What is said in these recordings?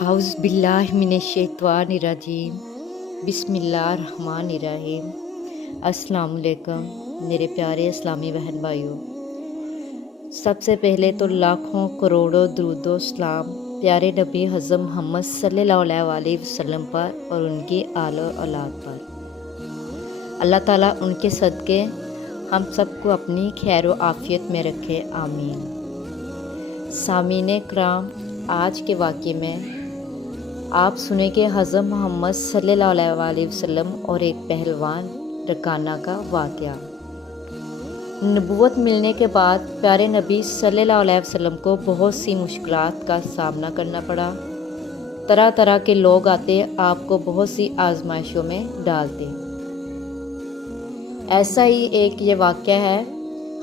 औज़ु बिल्लाहि मिनश्शैतानिर्रजीम बिस्मिल्लाहिर्रहमानिर्रहीम। अस्सलाम वालेकुम मेरे प्यारे इस्लामी बहन भाइयों, सबसे पहले तो लाखों करोड़ों दुरूदो सलाम प्यारे नबी हज़रत मोहम्मद सल्लल्लाहु अलैहि वसल्लम पर और उनकी आल और औलाद पर। अल्लाह ताला उनके सदक़े हम सबको अपनी खैर व आफ़ियत में रखे, आमीन। सामीन कराम, आज के वाक़े में आप सुनेंगे हज़रत मोहम्मद सल्लल्लाहु अलैहि वसल्लम और एक पहलवान रकाना का वाक़या। नबूवत मिलने के बाद प्यारे नबी सल्लल्लाहु अलैहि वसल्लम को बहुत सी मुश्किलात का सामना करना पड़ा। तरह तरह के लोग आते, आपको बहुत सी आजमाइशों में डालते। ऐसा ही एक ये वाक़या है,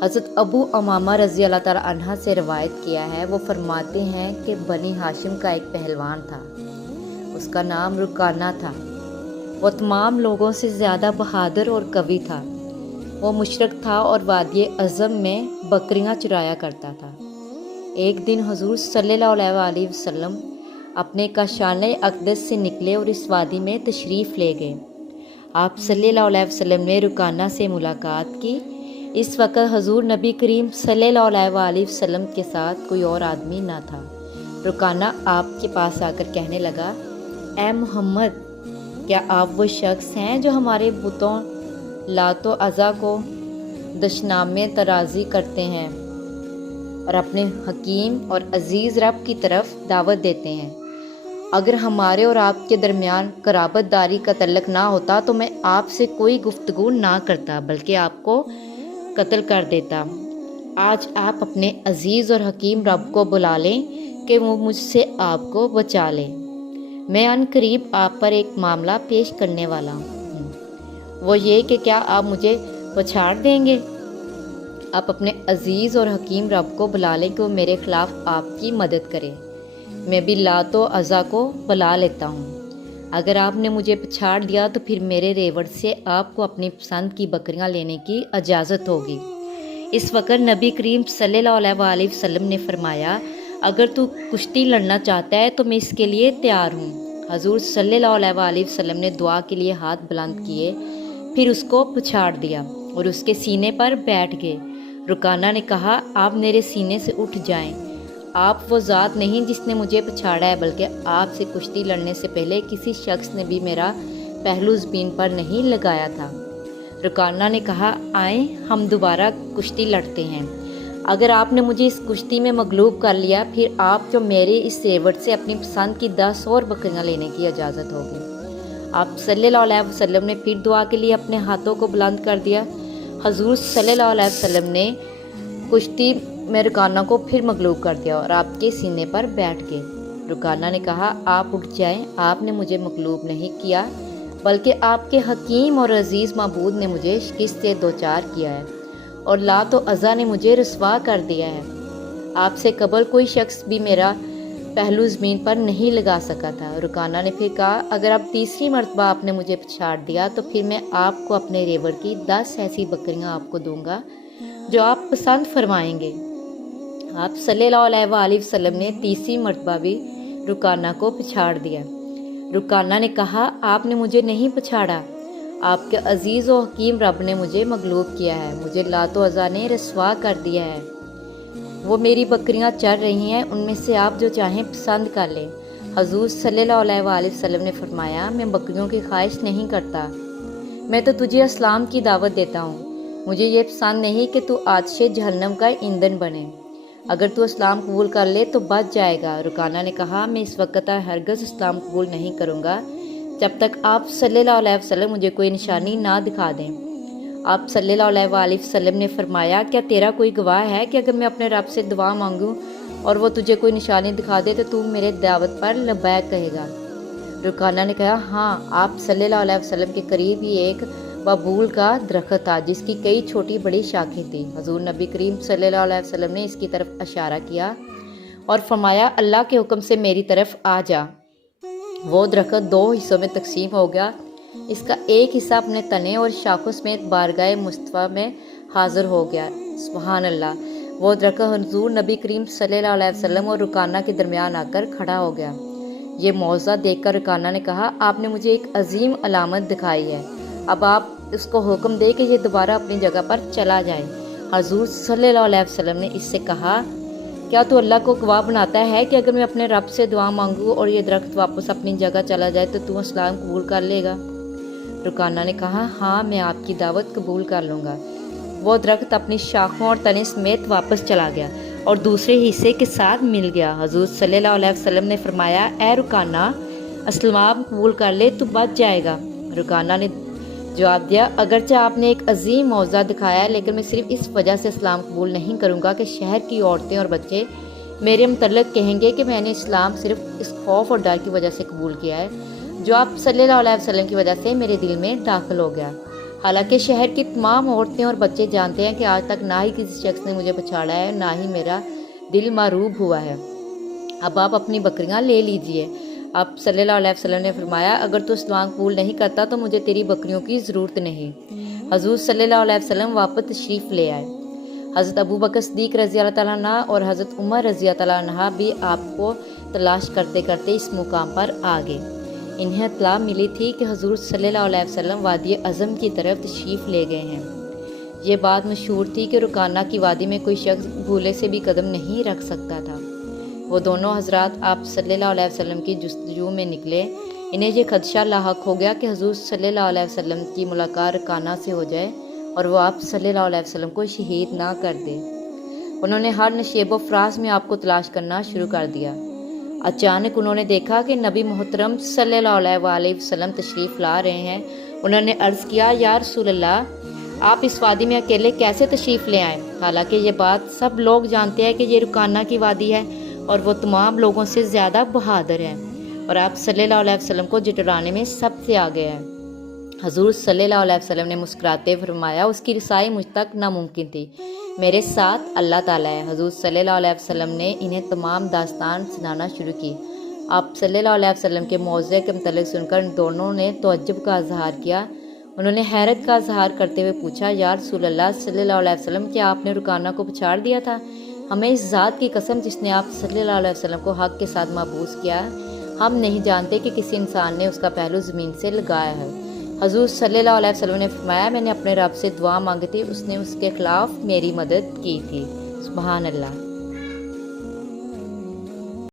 हज़रत अबू उमामा रज़ी अल्लाह ताला अन्हा से रवायत किया है। वो फरमाते हैं कि बनी हाशिम का एक पहलवान था, उसका नाम रुकाना था। वो तमाम लोगों से ज़्यादा बहादुर और कवि था। वो मुशरक था और वादी अज़म में बकरियां चराया करता था। एक दिन हुज़ूर सल्लल्लाहु अलैहि वसल्लम अपने काशाने अक़दस से निकले और इस वादी में तशरीफ़ ले गए। आप सल्लल्लाहु अलैहि वसल्लम ने रुकाना से मुलाकात की। इस वक्त हुज़ूर नबी करीम सल्लल्लाहु अलैहि वसल्लम के साथ कोई और आदमी ना था। रुकाना आपके पास आकर कहने लगा, ए मोहम्मद, क्या आप वो शख्स हैं जो हमारे बुतों लातो अज़ा को दशनामे तराज़ी करते हैं और अपने हकीम और अज़ीज़ रब की तरफ दावत देते हैं? अगर हमारे और आपके दरमियान कराबतदारी का तल्लक ना होता तो मैं आपसे कोई गुफ्तगू ना करता, बल्कि आपको कत्ल कर देता। आज आप अपने अज़ीज़ और हकीम रब को बुला लें कि वो मुझसे आपको बचा ले। मैं अनकरीब आप पर एक मामला पेश करने वाला हूँ। वो ये कि क्या आप मुझे पछाड़ देंगे? आप अपने अज़ीज़ और हकीम रब को बुला लें कि वो मेरे ख़िलाफ़ आपकी मदद करे। मैं भी लातो अज़ा को बुला लेता हूँ। अगर आपने मुझे पछाड़ दिया तो फिर मेरे रेवड़ से आपको अपनी पसंद की बकरियाँ लेने की इजाज़त होगी। इस वक्त नबी करीम सल्लल्लाहु अलैहि वसल्लम ने फरमाया, अगर तू कुश्ती लड़ना चाहता है तो मैं इसके लिए तैयार हूँ। हजूर सल्लल्लाहु अलैहि वसल्लम ने दुआ के लिए हाथ बुलंद किए, फिर उसको पछाड़ दिया और उसके सीने पर बैठ गए। रुकाना ने कहा, आप मेरे सीने से उठ जाएं। आप वो ज़ात नहीं जिसने मुझे पछाड़ा है, बल्कि आपसे कुश्ती लड़ने से पहले किसी शख्स ने भी मेरा पहलू ज़मीन पर नहीं लगाया था। रुकाना ने कहा, आए हम दोबारा कुश्ती लड़ते हैं। अगर आपने मुझे इस कुश्ती में मगलूब कर लिया, फिर आप जो मेरे इस रेवड़ से अपनी पसंद की 10 और बकरियां लेने की इजाज़त होगी। आप सल्लल्लाहु अलैहि वसल्लम ने फिर दुआ के लिए अपने हाथों को बुलंद कर दिया। हजूर सल्लल्लाहु अलैहि वसल्लम ने कुश्ती में रुकाना को फिर मगलूब कर दिया और आपके सीने पर बैठ गए। रुकाना ने कहा, आप उठ जाएं। आपने मुझे मगलूब नहीं किया, बल्कि आपके हकीम और अजीज़ माबूद ने मुझे शिकस्त से दो चार किया है और लातो अज़ा ने मुझे रुसवा कर दिया है। आपसे कबल कोई शख्स भी मेरा पहलू ज़मीन पर नहीं लगा सका था। रुकाना ने फिर कहा, अगर अब तीसरी मरतबा आपने मुझे पछाड़ दिया तो फिर मैं आपको अपने रेवड़ की 10 ऐसी बकरियां आपको दूंगा जो आप पसंद फरमाएंगे। आप सल्लल्लाहु अलैहि वसल्लम ने तीसरी मरतबा भी रुकाना को पछाड़ दिया। रुकाना ने कहा, आपने मुझे नहीं पछाड़ा, आपके अजीज़ और हकीम रब ने मुझे मगलूब किया है। मुझे लातो अज़ा ने रसवा कर दिया है। वो मेरी बकरियां चर रही हैं, उनमें से आप जो चाहें पसंद कर लें। हजूर सल्लल्लाहु अलैहि वसल्लम ने फरमाया, मैं बकरियों की ख्वाहिश नहीं करता, मैं तो तुझे इस्लाम की दावत देता हूँ। मुझे ये पसंद नहीं कि तू आतिश जहन्नम का ईंधन बने। अगर तू इस्लाम कबूल कर ले तो बच जाएगा। रुकाना ने कहा, मैं इस वक्त हरगज़ इस्लाम कबूल नहीं करूँगा जब तक आप सल्लल्लाहु अलैहि वसल्लम मुझे कोई निशानी ना दिखा दें। आप सल्लल्लाहु अलैहि वसल्लम ने फरमाया, क्या तेरा कोई गवाह है कि अगर मैं अपने रब से दुआ मांगूं और वो तुझे कोई निशानी दिखा दे तो तू मेरे दावत पर लबैक कहेगा? रुकाना ने कहा, हाँ। आप सल्लल्लाहु अलैहि वसल्लम के करीब ही एक बबूल का दरख्त था जिसकी कई छोटी बड़ी शाखें थी। हजूर नबी करीम सल्लल्लाहु अलैहि वसल्लम ने इसकी तरफ इशारा किया और फरमाया, अल्लाह के हुक्म से मेरी तरफ आ जा। वो दरख्त 2 हिस्सों में तकसीम हो गया। इसका एक हिस्सा अपने तने और शाखों समेत बारगाह मुस्तफ़ा में हाजिर हो गया। सुभान अल्लाह। वो दरख्त हुज़ूर नबी करीम सल्लल्लाहु अलैहि वसल्लम और रुकाना के दरमियान आकर खड़ा हो गया। یہ معجزہ دیکھ کر رکانہ نے کہا آپ نے مجھے ایک عظیم علامت دکھائی ہے، اب آپ اس کو حکم دے کہ یہ دوبارہ اپنی جگہ پر چلا جائے۔ حضور صلی اللہ علیہ وسلم نے اس سے کہا کیا تو اللہ کو گواہ بناتا ہے کہ اگر میں اپنے رب سے دعا مانگوں اور یہ درخت واپس اپنی جگہ چلا جائے تو اسلام قبول کر لے گا؟ رکانہ نے کہا ہاں میں آپ کی دعوت قبول کر لوں گا۔ وہ درخت اپنی شاخوں اور تنے سمیت واپس چلا گیا اور دوسرے حصے کے ساتھ مل گیا۔ حضور صلی اللہ علیہ وسلم نے فرمایا اے رکانہ اسلام قبول کر لے تو بچ جائے گا۔ رکانہ نے جواب دیا اگرچہ آپ نے ایک عظیم معجزہ دکھایا ہے لیکن میں صرف اس وجہ سے اسلام قبول نہیں کروں گا کہ شہر کی عورتیں اور بچے میرے متعلق کہیں گے کہ میں نے اسلام صرف اس خوف اور ڈر کی وجہ سے قبول کیا ہے جو آپ صلی اللہ علیہ وسلم کی وجہ سے میرے دل میں داخل ہو گیا۔ حالانکہ شہر کی تمام عورتیں اور بچے جانتے ہیں کہ آج تک نہ ہی کسی شخص نے مجھے پچھاڑا ہے نہ ہی میرا دل معروب ہوا ہے۔ اب آپ اپنی بکریاں لے لیجئے۔ آپ صلی اللہ علیہ وسلم نے فرمایا اگر تو اسلام قبول نہیں کرتا تو مجھے تیری بکریوں کی ضرورت نہیں۔ حضور صلی اللہ علیہ وسلم واپس تشریف لے آئے۔ حضرت ابو بکر صدیق رضی اللہ تعالیٰ عنہ اور حضرت عمر رضی اللہ تعالیٰ عنہ بھی آپ کو تلاش کرتے کرتے اس مقام پر آ گئے۔ انہیں اطلاع ملی تھی کہ حضور صلی اللہ علیہ وسلم وادی اعظم کی طرف تشریف لے گئے ہیں۔ یہ بات مشہور تھی کہ رکانہ کی وادی میں کوئی شخص بھولے سے بھی قدم نہیں رکھ سکتا تھا۔ وہ دونوں حضرات آپ صلی اللہ علیہ وسلم کی جستجو میں نکلے۔ انہیں یہ خدشہ لاحق ہو گیا کہ حضور صلی اللہ علیہ وسلم کی ملاقات رکانہ سے ہو جائے اور وہ آپ صلی اللہ علیہ وسلم کو شہید نہ کر دے۔ انہوں نے ہر نشیب و فراز میں آپ کو تلاش کرنا شروع کر دیا۔ اچانک انہوں نے دیکھا کہ نبی محترم صلی اللہ علیہ وسلم تشریف لا رہے ہیں۔ انہوں نے عرض کیا یا رسول اللہ آپ اس وادی میں اکیلے کیسے تشریف لے آئے؟ حالانکہ یہ بات سب لوگ جانتے ہیں کہ یہ رکانہ کی وادی ہے اور وہ تمام لوگوں سے زیادہ بہادر ہے اور آپ صلی اللہ علیہ وسلم کو جٹرانے میں سب سے آگے ہے۔ حضور صلی اللہ علیہ وسلم نے مسکراتے فرمایا اس کی رسائی مجھ تک ناممکن تھی، میرے ساتھ اللہ تعالیٰ ہے۔ حضور صلی اللہ علیہ وسلم نے انہیں تمام داستان سنانا شروع کی۔ آپ صلی اللہ علیہ وسلم کے معجزے کے متعلق سن کر دونوں نے تعجب کا اظہار کیا۔ انہوں نے حیرت کا اظہار کرتے ہوئے پوچھا یا رسول اللہ صلی اللہ علیہ وسلم کیا آپ نے رکانہ کو پچھاڑ دیا تھا؟ ہمیں اس ذات کی قسم جس نے آپ صلی اللہ علیہ وسلم کو حق کے ساتھ محبوس کیا، ہم نہیں جانتے کہ کسی انسان نے اس کا پہلو زمین سے لگایا ہے۔ حضور صلی اللہ علیہ وسلم نے فرمایا میں نے اپنے رب سے دعا مانگی تھی، اس نے اس کے خلاف میری مدد کی تھی۔ سبحان اللہ۔